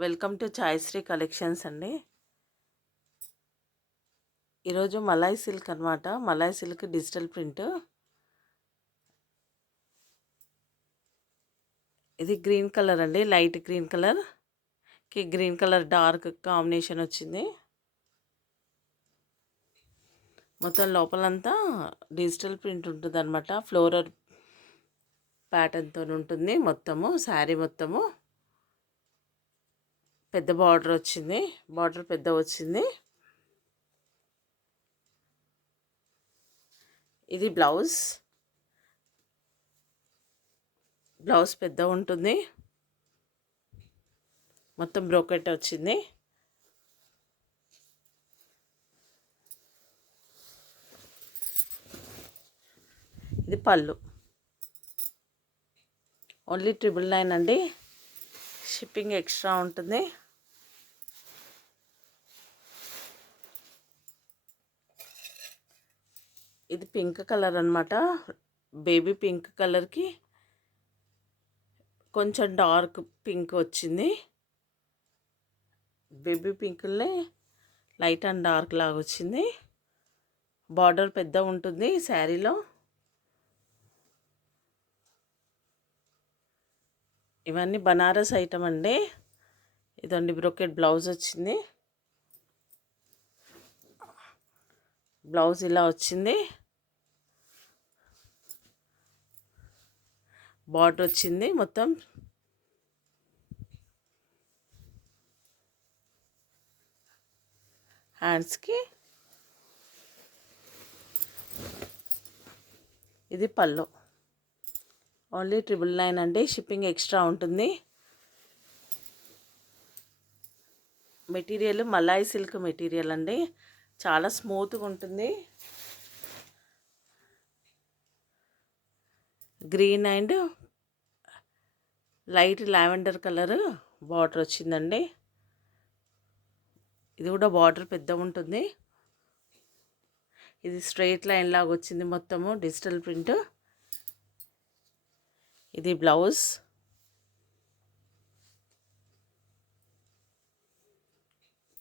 Welcome to ఛాయశ్రీ collections అండి. ఈరోజు Malay silk అనమాట. Malay silk digital print. ఇది గ్రీన్ కలర్ అండి, లైట్ గ్రీన్ కలర్కి గ్రీన్ కలర్ డార్క్ కాంబినేషన్ వచ్చింది. మొత్తం లోపలంతా డిజిటల్ ప్రింట్ ఉంటుంది అనమాట. ఫ్లోరల్ ప్యాటర్న్తో ఉంటుంది మొత్తము. శారీ మొత్తము పెద్ద బార్డర్ వచ్చింది, బార్డర్ పెద్ద వచ్చింది. ఇది బ్లౌజ్ పెద్ద ఉంటుంది, మొత్తం బ్రోకెట్ వచ్చింది. ఇది పళ్ళు, ఓన్లీ 999 అండి. షిప్పింగ్ ఎక్స్ట్రా ఉంటుంది. ఇది పింక్ కలర్ అనమాట. బేబీ పింక్ కలర్కి కొంచెం డార్క్ పింక్ వచ్చింది. బేబీ పింక్లో లైట్ అండ్ డార్క్ లాగా వచ్చింది. బార్డర్ పెద్ద ఉంటుంది శారీలో. ఇవన్నీ బనారస్ ఐటమ్ అండి. ఇదండి బ్రోకెట్ బ్లౌజ్ వచ్చింది. బ్లౌజ్ ఇలా వచ్చింది, బార్డర్ వచ్చింది మొత్తం. హ్యాండ్స్కి ఇది పళ్ళు, ఓన్లీ 999 అండి. షిప్పింగ్ ఎక్స్ట్రా ఉంటుంది. మెటీరియల్ మలాయ్ సిల్క్ మెటీరియల్ అండి, చాలా స్మూత్గా ఉంటుంది. Green and light lavender colour border వచ్చిందండి. ఇది కూడా బార్డర్ పెద్ద ఉంటుంది. ఇది స్ట్రైట్ లైన్ లాగా వచ్చింది మొత్తము డిజిటల్ ప్రింట్. ఇది బ్లౌజ్,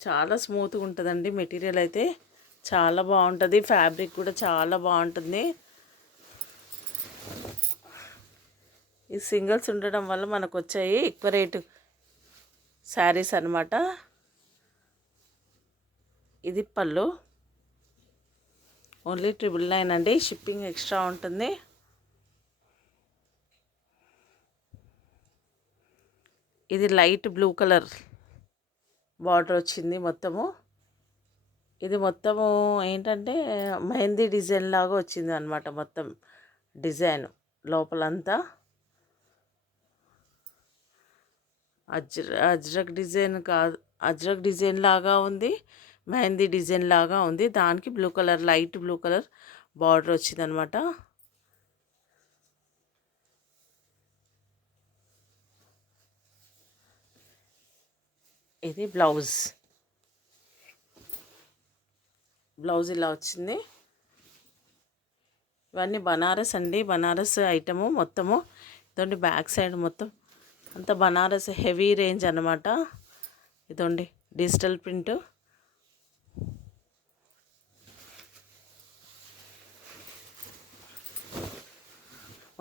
చాలా స్మూత్గా ఉంటుందండి. మెటీరియల్ అయితే చాలా బాగుంటుంది. ఫ్యాబ్రిక్ కూడా చాలా బాగుంటుంది. ఈ సింగిల్స్ ఉండడం వల్ల మనకు వచ్చాయి ఎక్కువ రేటు శారీస్ అనమాట. ఇది పళ్ళు, ఓన్లీ 999 అండి. షిప్పింగ్ ఎక్స్ట్రా ఉంటుంది. ఇది లైట్ బ్లూ కలర్ బార్డర్ వచ్చింది మొత్తము. ఇది మొత్తము ఏంటంటే మెహందీ డిజైన్ లాగా వచ్చింది అనమాట. మొత్తం డిజైన్ లోపలంతా అజ్రక్ డిజైన్ కాదు, అజ్రక్ డిజైన్ లాగా ఉంది, మెహందీ డిజైన్ లాగా ఉంది. దానికి blue colour, light blue colour border వచ్చింది అనమాట. ఇది బ్లౌజ్ ఇలా వచ్చింది. ఇవన్నీ బనారస్ అండి, బనారస్ ఐటము మొత్తము. ఇదండి బ్యాక్ సైడ్ మొత్తం అంతా బనారస్ హెవీ రేంజ్ అనమాట. ఇదండి డిజిటల్ ప్రింట్.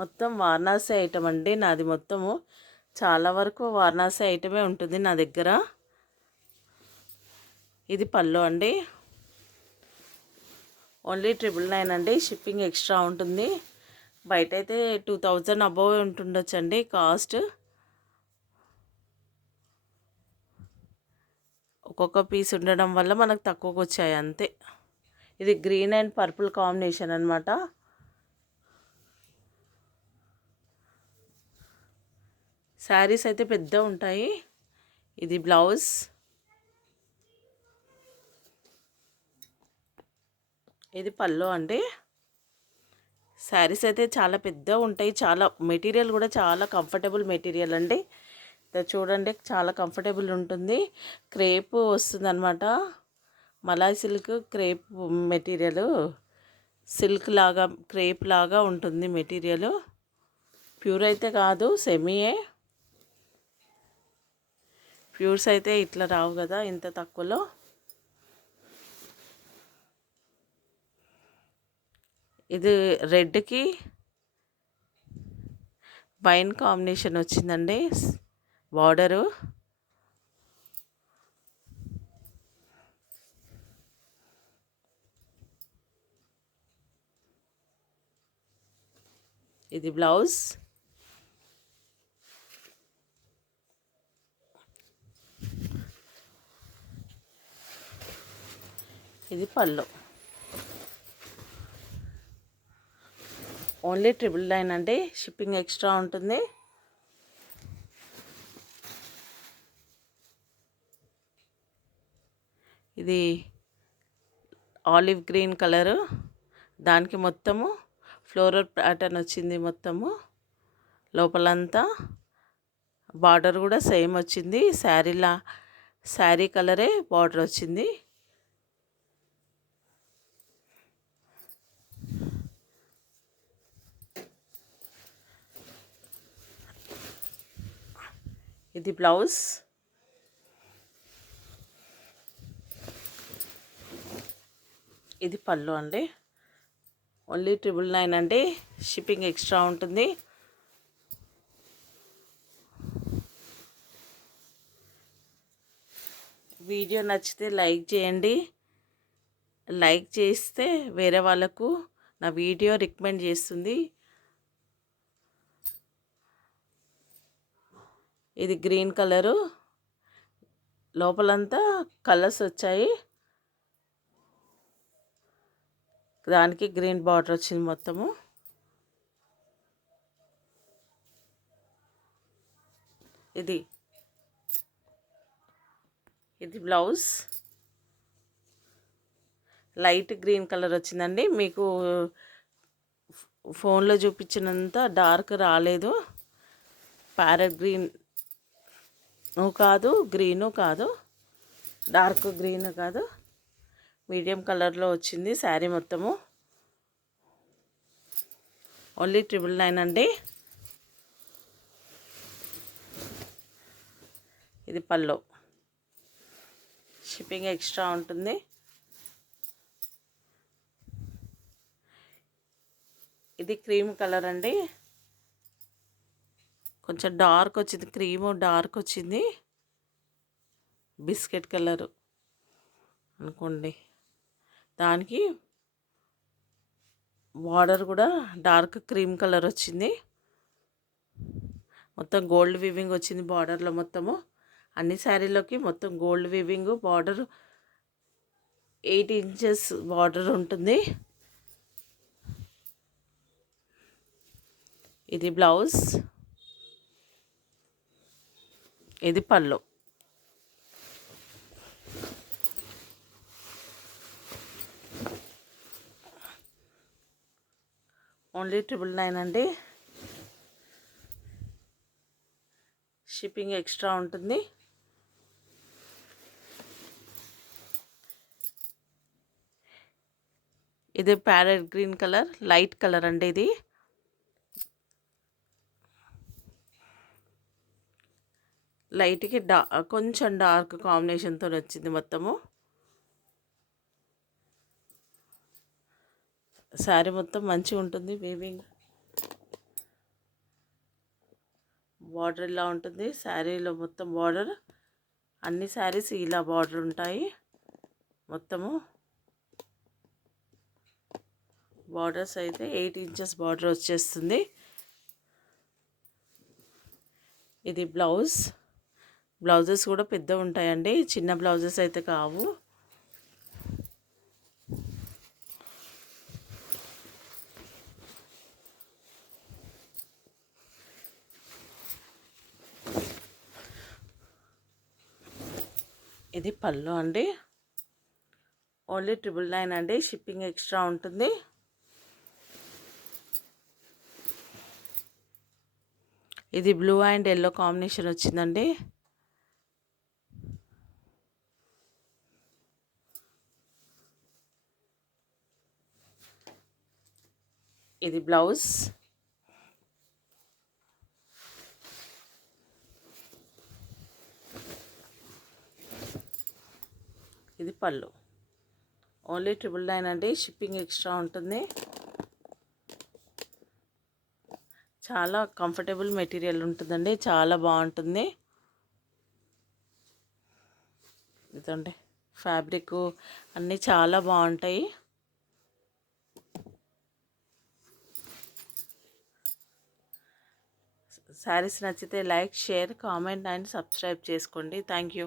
మొత్తం వారణాసి ఐటమ్ అండి నాది. మొత్తము చాలా వరకు వారణాసి ఐటమే ఉంటుంది నా దగ్గర. ఇది పళ్ళు అండి, ఓన్లీ 999 అండి. షిప్పింగ్ ఎక్స్ట్రా ఉంటుంది. బయట అయితే 2000 అబోవ్ ఉంటుండొచ్చండి కాస్ట్. ఒక్కొక్క పీస్ ఉండడం వల్ల మనకు తక్కువకి వచ్చాయి అంతే. ఇది గ్రీన్ అండ్ పర్పుల్ కాంబినేషన్ అనమాట. శారీస్ అయితే పెద్ద ఉంటాయి. ఇది బ్లౌజ్, ఇది పళ్ళు అండి. శారీస్ అయితే చాలా పెద్ద ఉంటాయి. చాలా మెటీరియల్ కూడా చాలా కంఫర్టబుల్ మెటీరియల్ అండి. చూడండి చాలా కంఫర్టబుల్ ఉంటుంది. క్రేప్ వస్తుంది అనమాట. Malay silk crepe material, silk లాగా క్రేప్ లాగా ఉంటుంది మెటీరియల్. ప్యూర్ అయితే కాదు, సెమీయే. ప్యూర్స్ అయితే ఇట్లా రావు కదా ఇంత తక్కువలో. ఇది రెడ్కి వైన్ కాంబినేషన్ వచ్చిందండి బార్డరు. ఇది బ్లౌజ్. ఇది పళ్ళు. ఓన్లీ 999 అండి, షిప్పింగ్ ఎక్స్ట్రా ఉంటుంది. ఇది ఆలివ్ గ్రీన్ కలరు, దానికి మొత్తము ఫ్లోరల్ ప్యాటర్న్ వచ్చింది. మొత్తము లోపలంతా బార్డర్ కూడా సేమ్ వచ్చింది. శారీ కలరే బార్డర్ వచ్చింది. ఇది బ్లౌజ్. ఇది పళ్ళు అండి. ఓన్లీ 999 అండి, షిప్పింగ్ ఎక్స్ట్రా ఉంటుంది. వీడియో నచ్చితే లైక్ చేయండి. లైక్ చేస్తే వేరే వాళ్ళకు నా వీడియో రికమెండ్ చేస్తుంది. ఇది గ్రీన్ కలరు, లోపలంతా కలర్స్ వచ్చాయి. దానికి గ్రీన్ బార్డర్ వచ్చింది మొత్తము. ఇది బ్లౌజ్. లైట్ గ్రీన్ కలర్ వచ్చిందండి. మీకు ఫోన్లో చూపించినంత డార్క్ రాలేదు. ప్యారెట్ గ్రీన్ కాదు, గ్రీను కాదు, డార్క్ గ్రీన్ కాదు, మీడియం కలర్లో వచ్చింది శారీ మొత్తము. ఓన్లీ 999 అండి. ఇది పళ్ళు, షిప్పింగ్ ఎక్స్ట్రా ఉంటుంది. ఇది క్రీమ్ కలర్ అండి, కొంచెం డార్క్ వచ్చింది, క్రీము డార్క్ వచ్చింది, బిస్కెట్ కలరు అనుకోండి. దానికి బార్డర్ కూడా డార్క్ క్రీమ్ కలర్ వచ్చింది. మొత్తం గోల్డ్ వీవింగ్ వచ్చింది బార్డర్లో. మొత్తము అన్ని శారీలోకి మొత్తం gold weaving border, 8 inches border ఉంటుంది. ఇది బ్లౌజ్. ఇది పళ్ళు. ఓన్లీ 999 అండి, షిప్పింగ్ ఎక్స్ట్రా ఉంటుంది. ఇది parrot green colour, light colour అండి. ఇది లైట్కి కొంచెం డార్క్ కాంబినేషన్తో వచ్చింది మొత్తము. శారీ మొత్తం మంచిగా ఉంటుంది. వీవింగ్ బార్డర్ ఇలా ఉంటుంది శారీలో. మొత్తం బార్డర్, అన్ని శారీస్ ఇలా బార్డర్ ఉంటాయి. మొత్తము బార్డర్స్ అయితే 8 ఇంచెస్ బార్డర్ వచ్చేస్తుంది. ఇది బ్లౌజ్. బ్లౌజెస్ కూడా పెద్ద ఉంటాయండి, చిన్న బ్లౌజెస్ అయితే కావు. ఇది పళ్ళు అండి. ఓన్లీ 999 అండి, షిప్పింగ్ ఎక్స్ట్రా ఉంటుంది. ఇది బ్లూ అండ్ ఎల్లో కాంబినేషన్ వచ్చిందండి. ఇది బ్లౌజ్. ఇది పళ్ళు. ఓన్లీ 999 అండి. షిప్పింగ్ ఎక్స్ట్రా ఉంటుంది. చాలా కంఫర్టబుల్ మెటీరియల్ ఉంటుందండి. చాలా బాగుంటుంది. ఇదండి ఫ్యాబ్రిక్ అన్నీ చాలా బాగుంటాయి. శారీస్ నచ్చితే like, share, comment and subscribe చేసుకోండి. Thank you.